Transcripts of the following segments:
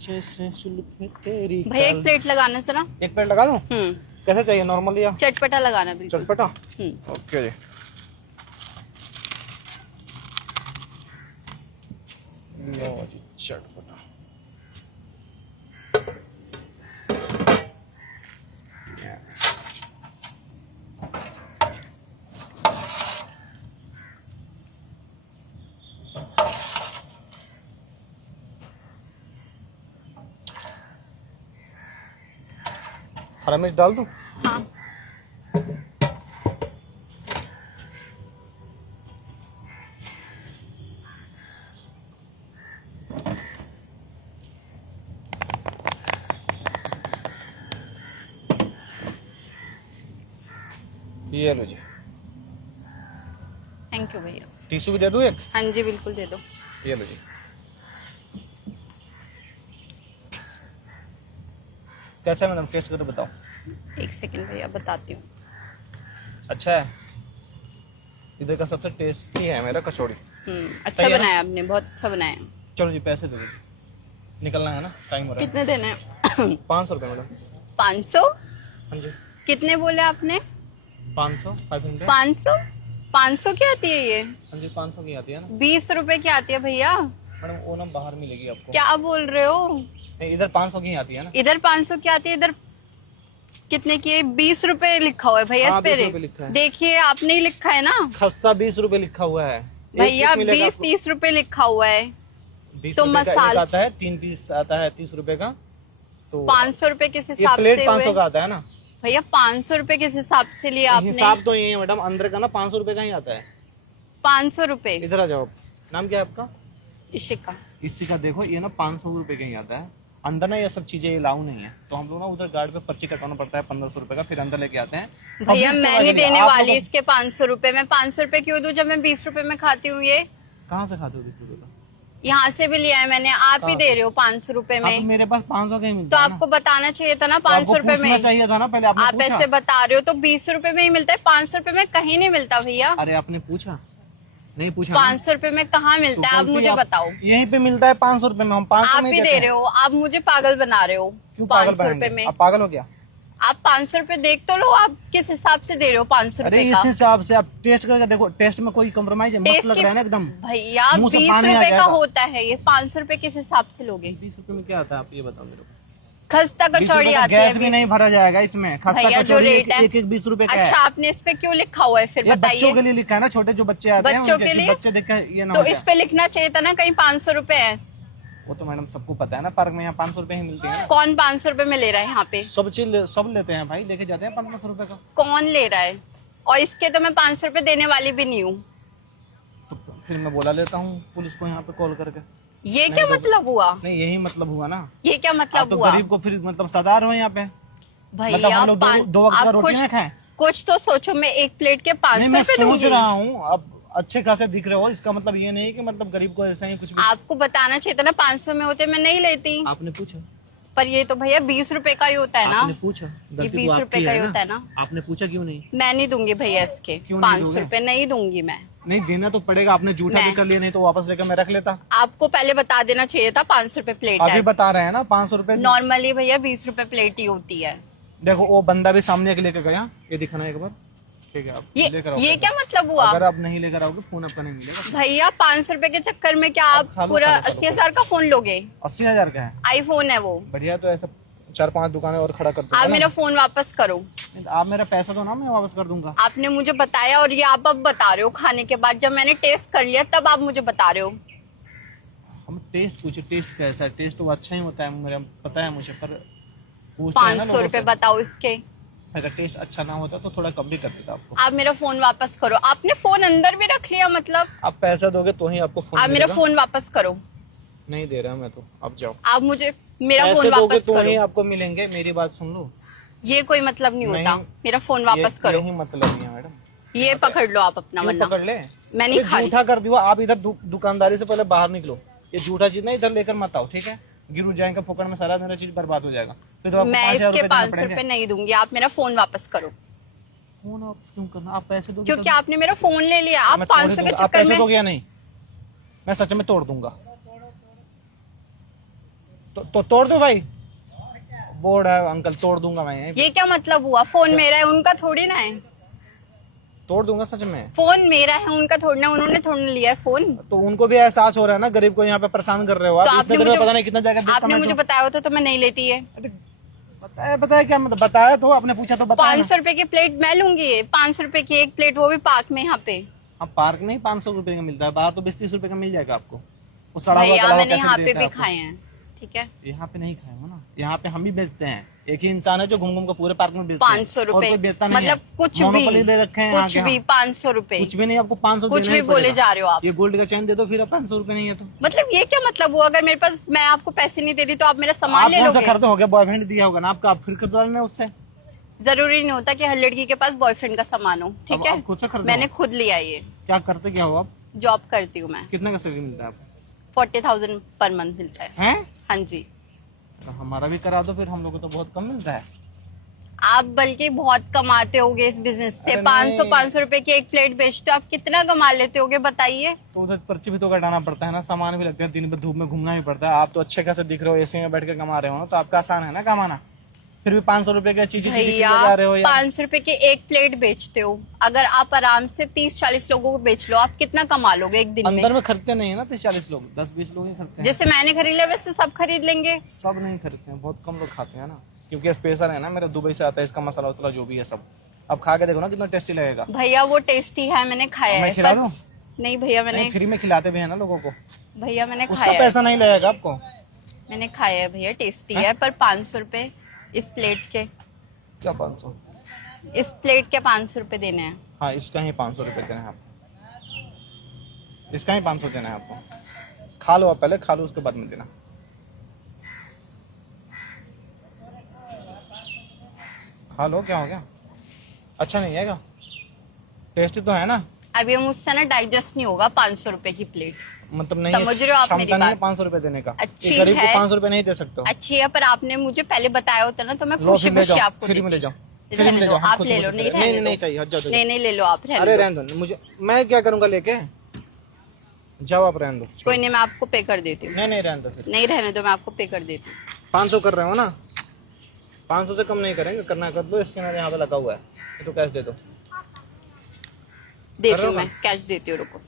जैसे जुल्फे तेरी। भैया एक प्लेट लगाना जरा। एक प्लेट लगा दूं? कैसे चाहिए, नॉर्मल या चटपटा लगाना बिल्कुल। चटपटा? ओके जी। लो जी चटपटा। यस। हरा मिर्च डाल दूं? हाँ। ये लो जी। थैंक यू भैया। टिश्यू भी दे दूं एक? हाँ जी बिल्कुल दे दो। ये लो जी। कैसा है मैडम, टेस्ट करके बताओ। एक सेकंड भैया बताती हूँ। अच्छा है। इधर का सबसे टेस्टी है मेरा कचौड़ी। अच्छा बनाया आपने, बहुत अच्छा बनाया। चलो जी पैसे दे दो, निकलना है ना, टाइम हो रहा है। कितने देने हैं? 500 रुपये मैडम। 500? हाँ जी। कितने बोले आपने? 500 500। 500? 500 की आती है ये? हाँ जी 500 की आती है ना। 20 रुपए की आती है भैया। मैडम वो ना बाहर मिलेगी आपको। क्या बोल रहे हो? नहीं, इधर 500 की आती है ना। इधर 500 की आती है, इधर कितने की है? 20 रुपए लिखा हुआ है भैया इस हाँ, पे। 20 रुपए लिखा है। देखिए आपने ही लिखा है ना खस्ता 20 रुपए लिखा हुआ है भैया, 20-30 रुपए लिखा हुआ है। 20 तो रुपए का मसाल एक आता है, 3 पीस आता है 30 रुपए का। तो 500 रुपए किस ये हिसाब प्लेट से 500 हुए का आता है ना। भैया? 500 रुपए किस हिसाब से लिया आपने? हिसाब तो यही है मैडम, अंदर का ना 500 रुपए का ही आता है। 500 रुपए। इधर आ जाओ। नाम क्या है आपका? इशिका। इसी का देखो, ये ना 500 रुपए का ही आता है। अंदर ना ये सब चीजें अलाउ नहीं है, तो हम लोग ना उधर गार्ड पे पर्ची कटवाना पड़ता है 1500 रुपए का, फिर अंदर लेके आते हैं। भैया पब्लिक मैं सेवा नहीं के लिए देने आप वाली लोगों- इसके 500 रुपए। मैं 500 रुपए क्यों दूं जब मैं 20 रुपए में खाती हूँ ये? कहाँ से खाते हो 20 रुपए का? यहाँ से भी लिया है मैंने। आप ही दे रहे हो 500 रुपए हाँ, तो में। मेरे पास 500 का ही तो मिलता है ना। आपको बताना चाहिए था ना तो 500 आपको रुपए पूछना में। चाहिए था ना पहले, आपने आप पूछा? ऐसे बता रहे हो तो 20 रुपए में ही मिलता है, 500 रुपए में कहीं नहीं मिलता भैया। अरे आपने पूछा नहीं? पूछा ना? 500 रुपए में कहाँ मिलता है? आप मुझे बताओ। यहीं पे मिलता है 500 रुपए में, हम 500 आप नहीं ही देते दे हैं। रहे हो, आप मुझे पागल बना रहे हो। क्यों पागल 500 बनाएंगे? रुपए में आप पागल हो गया? आप 500 रुपए देख तो लो, आप किस हिसाब से दे रहे हो 500 अरे रुपए इस का? हिसाब से आप टेस्ट करके देखो, टेस्ट में कोई कम्प्रोमाइज है? मस्त टेस्ट लग की रहा है ना एकदम। भैया मुंह से 20 पानी आ रुपए का जाएगा। होता है ये, 500 रुपए किस हिसाब से लोगे? 20 रुपए में क्या आता है आप ये बताओ मेरे को। खस्ता 20 कचौड़ी रुपए का आती है गैस भी नहीं भरा जाएगा इसमें। खस्ता भैया जो कचौड़ी रेट है। एक 20 रुपए का अच्छा है। आपने इस पे क्यों लिखा हुआ है फिर ये बताइए? बच्चों के लिए लिखा है ना, छोटे जो बच्चे आते हैं बच्चों उनके, के लिए? बच्चे देख के ये ना तो हो इस जाए। पे लिखना चाहिए था ना कहीं 500 रुपए है। वो तो मैडम सबको पता है ना, पार्क में यहाँ 500 रुपए ही मिलते हैं। कौन 500 रुपए में ले रहा है यहाँ पे? सब चीज सब लेते हैं भाई, लेके जाते हैं 1500 रुपए का। कौन ले रहा है? और इसके तो मैं 500 रुपए देने वाली भी नहीं हूँ। तो फिर मैं बोला लेता हूँ पुलिस को यहाँ पे कॉल करके। नहीं ये क्या तो- मतलब हुआ? नहीं यही मतलब हुआ ना। ये क्या आप मतलब तो हुआ? गरीब को फिर मतलब सदार हो यहाँ पे। मतलब भैया हम लोग दो वक्त का आप रोटी ना खाएं। कुछ तो सोचो। मैं एक प्लेट के नहीं 500 मैं रुपए सोच दूंगी? रहा हूँ, अब अच्छे खासे दिख रहे हो, इसका मतलब ये नहीं कि मतलब गरीब को ऐसा ही कुछ भी। आपको बताना चाहिए था ना, 500 में होते मैं नहीं लेती। आपने पूछा? पर ये तो भैया 20 रुपए का ही होता है ना। आपने पूछा? ये गलती 20 तो रुपए आपकी का ही होता है ना। आपने पूछा क्यों नहीं? मैं नहीं दूंगी भैया इसके क्यों नहीं 500 दोगे? रुपए नहीं दूंगी मैं। नहीं देना तो पड़ेगा, आपने झूठा भी मैं- कर लिया, नहीं तो वापस लेकर मैं रख लेता। आपको पहले बता देना चाहिए था 500 रुपए प्लेट अभी है। बता रहे हैं ना 500 रुपए। नॉर्मली भैया 20 रुपए प्लेट ही होती है। देखो वो बंदा भी सामने के लेकर गया, ये दिखाना एक बार। ठीक है आप लेकर आओ ये पैसा। क्या मतलब हुआ? अगर आप नहीं लेकर आओगे फोन आपका नहीं मिलेगा। भैया 500 रुपए के चक्कर में क्या आप खा लो, पूरा खा लो, खा लो। 80,000 का फोन लोगे? 80,000 का है? आईफोन है वो। बढ़िया, तो ऐसा 4-5 दुकानें और खड़ा कर दूंगा आप ना। मेरा फोन वापस करो। आप मेरा पैसा दो ना, मैं वापस कर दूंगा। आपने मुझे बताया और ये आप अब बता रहे हो खाने के बाद, जब मैंने टेस्ट कर लिया तब आप मुझे बता रहे हो। हम टेस्ट पूछे, टेस्ट कैसा है? टेस्ट तो अच्छा ही होता है, मेरा पता है मुझे, पर पूछते हैं ना 500 लोगों रुपए से। बताओ इसके। अगर टेस्ट अच्छा ना होता तो थोड़ा कम भी कर देता आपको। आप मेरा फोन वापस करो। आपने फोन अंदर भी रख लिया मतलब? आप पैसा दोगे तो ही आपको फोन आप मेरा मिलेगा। फोन वापस करो। नहीं दे रहा मैं तो, आप जाओ। आप मुझे मेरा पैसे फोन दोगे वापस तो ही करो। आपको मिलेंगे, मेरी बात सुन लो। ये कोई मतलब नहीं होता। नहीं, मेरा फोन वापस करो। यही मतलब नहीं है मैडम। ये पकड़ लो आप अपना, क्यों वरना पकड़ ले? मैं नहीं खा रही। झूठा कर दिया आप। इधर दुकानदारी से पहले बाहर निकलो। ये झूठा चीज ना इधर लेकर मत आओ, ठीक है? गिर जाएगा फोकट में, सारा मेरा चीज बर्बाद हो जाएगा। फिर तो आपको मैं 5,000 इसके रुपए देने 500 रुपए पड़ेंगे। नहीं दूंगी। आप मेरा फोन वापस करो। फोन वापस क्यों करना? आप पैसे दोगे क्योंकि तब- आपने मेरा फोन ले लिया। आप मैं तोड़ ही 500 के दूंगा। आप चक्कर पैसे में दोगे या नहीं? मैं सच में तोड़ दूंगा। तो तोड़ दो भाई, बोर्ड है अंकल, तोड़ दूंगा मैं यहीं पे। ये क्या मतलब हुआ? फोन मेरा है, उनका थोड़ी ना है। तोड़ दूंगा सच में। फोन मेरा है, उनका थोड़ी ना, उन्होंने थोड़ी ना लिया है फोन। तो उनको भी एहसास हो रहा है ना, गरीब को यहाँ पे परेशान कर रहे हो आप। तो इतने देर में पता नहीं कितना जगह आपने मुझे बताया होता तो मैं नहीं लेती है। बताया क्या मतलब, बताया तो आपने पूछा तो बताया। 500 रुपए की प्लेट मैं लूंगी, 500 रुपए की एक प्लेट, वो भी पार्क में यहाँ पे। अब पार्क में ही 500 रुपए का मिलता है, बाहर तो 20-30 रुपए का मिल जाएगा आपको। वो सड़ा हुआ भैया तला हुआ मैंने कैसे यहाँ पे देता भी है आपको? खाए हैं, ठीक है। यहाँ पे नहीं खाए हो ना, यहाँ पे हम भी बेचते हैं। एक ही इंसान है जो घूम घूम के पूरे पार्क में बेचता है। 500 और रुपए कोई बेचता नहीं मतलब है। कुछ भी, मोनोपोली ले रखे हैं कुछ भी 500 रुपए, कुछ भी नहीं, आपको 500 कुछ देना ही भी बोले पड़ेगा। जा रहे हो आप। ये गोल्ड का चैन दे दो फिर, 500 रुपए नहीं है तो मतलब ये क्या मतलब हुआ? अगर मेरे पास, मैं आपको पैसे नहीं दे रही तो आप मेरा सामान आप ले कौन सा लोगे? खरीदो, हो गया बॉयफ्रेंड दिया होगा ना आपका, आप फिर खरीदवा लेना उससे। जरूरी नहीं होता कि हर लड़की के पास बॉयफ्रेंड का सामान हो, ठीक अब है। आप खुद से खरीदो। मैंने खुद लिया ये। क्या करते क्या हो आप? जॉब करती हूँ मैं। कितने का सैलरी मिलता है आपको? 40,000 पर मंथ मिलता है। हैं? हाँ जी। तो हमारा भी करा दो फिर, हम लोग को तो बहुत कम मिलता है। आप बल्कि बहुत कमाते होगे इस बिजनेस से। अरे 500 रुपए की एक प्लेट बेचते हो, आप कितना कमा लेते होगे बताइए? तो उधर पर्ची भी तो कटाना पड़ता है ना, सामान भी लगता है, दिन भर धूप में घूमना भी पड़ता है। आप तो अच्छे खासे दिख रहे हो, एसी में बैठ के कमा रहे हो, तो आपका आसान है ना कमाना। फिर भी 500 रुपए का चीज भैया जा रहे हो यार। 500 रुपए की एक प्लेट बेचते हो, अगर आप आराम से 30-40 लोगों को बेच लो, आप कितना कमा लोगे एक दिन में? अंदर में खरीदते नहीं है ना 30-40 लोग, 10-20 लोग ही खरीदते हैं। जैसे मैंने खरीद लिया वैसे सब खरीद लेंगे। सब नहीं खरीदते हैं, बहुत कम लोग खाते हैं ना, क्योंकि स्पेशल है ना, मेरा दुबई से आता है इसका मसाला वसाला जो भी है सब। अब खा के देखो ना कितना टेस्टी लगेगा। भैया वो टेस्टी है, मैंने खाया मैं है। खिला दूं? नहीं भैया, मैंने फ्री में खिलाते भी है ना लोगों को, भैया मैंने उसका खाया है, पैसा नहीं लगेगा आपको। मैंने खाया है भैया, टेस्टी है। पर 500 रुपए इस प्लेट के, क्या 500? इस प्लेट के 500 रुपए देने हैं। हाँ, इसका ही 500 रुपए देना है आपको, इसका ही 500 देना है आपको। खा लो आप, पहले खा लो उसके बाद में देना। खा लो, क्या हो गया? अच्छा नहीं है क्या? टेस्टी तो है ना? अब ये मुझसे ना डाइजेस्ट नहीं होगा 500 रुपए की प्लेट। मतलब नहीं समझ रहे हो आप मेरी बात? 500 रुपए देने का। अच्छी गरीब है। को 500 रुपए नहीं दे सकते हो। अच्छी है, पर आपने मुझे पहले बताया होता ना तो मैं लो खुशी फिर ले खुशी जाओ, आपको फ्री में ले देती। जाओ, फ्री में ले रहने जाओ, दो, हम आप खुद ले से लो। खुश नहीं करें। नहीं रहने नहीं दो। चाहिए, हट जाओ। नहीं नहीं ले लो आप, अरे रहने दो। रहने दो, मुझे मैं क्या करूंगा लेके, जाओ आप रहने दो। कोई नहीं, मैं आपको पे कर देती हूँ। नहीं नहीं रहने दो फिर। नहीं रहने दो, मैं आपको पे कर देती हूँ। 500 कर रहे हो ना, 500 से कम नहीं करेंगे, करना है कर दो। स्कैनर यहाँ पे लगा हुआ है, ये तो कैश दे दो। देती रहे हूँ हो मैं, कैश देती हूँ, रुको।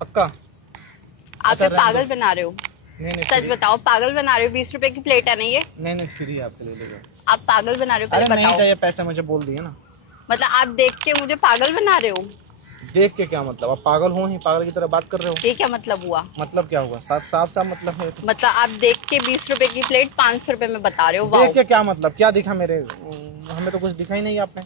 पक्का? आप अच्छा, ये रहने पागल दो। बना रहे हो? नहीं नहीं सच फ्री। बताओ, पागल बना रहे हो? 20 रुपए की प्लेट है ना ये? नहीं नहीं फ्री है आपके लिए, ले जाओ। आप पागल बना रहे हो, अरे पहले नहीं बताओ। चाहिए पैसे, मुझे बोल दिए ना। मतलब आप देख के मुझे पागल बना रहे हो? देख के क्या मतलब, आप पागल हो ही, पागल की तरह बात कर रहे हो। ये क्या मतलब हुआ? मतलब क्या हुआ? साफ साफ साफ मतलब है तो। मतलब आप देख के 20 रुपए की प्लेट 500 रुपए में बता रहे हो? देख वाह। के क्या मतलब, क्या दिखा मेरे, हमें तो कुछ दिखा ही नहीं आपने।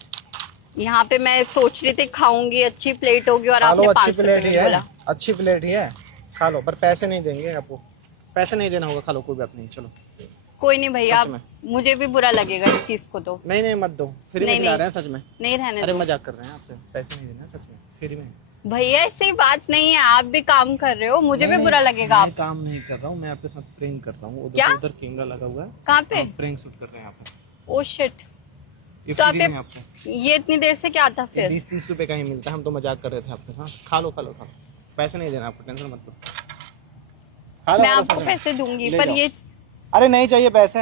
यहाँ पे मैं सोच रही थी खाऊंगी, अच्छी प्लेट होगी, और खा लो, आपने अच्छी 500 प्लेट रुपए ही में है, बोला। अच्छी प्लेट ही है, खा लो, पर पैसे नहीं देंगे आपको, पैसे नहीं देना होगा, खा लो, कोई बात नहीं, चलो। कोई नहीं भैया, सच में। मुझे भी बुरा लगेगा इस चीज को तो। नहीं नहीं मत दो, फ्री में नहीं, खिला नहीं। रहे हैं सच में। नहीं रहने अरे दो मजाक कर रहे हैं आपसे, पैसे नहीं देना सच में, फ्री में। भैया, ऐसी बात नहीं है, आप भी काम कर रहे हो, मुझे भी नहीं, बुरा लगेगा। मैं आप काम नहीं कर रहा हूँ, मैं आपके साथ प्रैंक कर रहा हूँ। क्या? उधर कैमरा लगा हुआ है, कहाँ पे? प्रैंक शूट कर रहे हैं आप। Oh shit. ये तो फ्री आप में आपको ये इतनी देर से क्या था फिर? 20-30 रुपए का ही मिलता है, हम तो मजाक कर रहे थे आपके साथ। खा लो खा लो खा लो, पैसे नहीं देना आपको, टेंशन मत लो। खा लो, मैं खा लो, आपको सच में। पैसे दूंगी, ले पर जाओ। ये अरे नहीं चाहिए पैसे।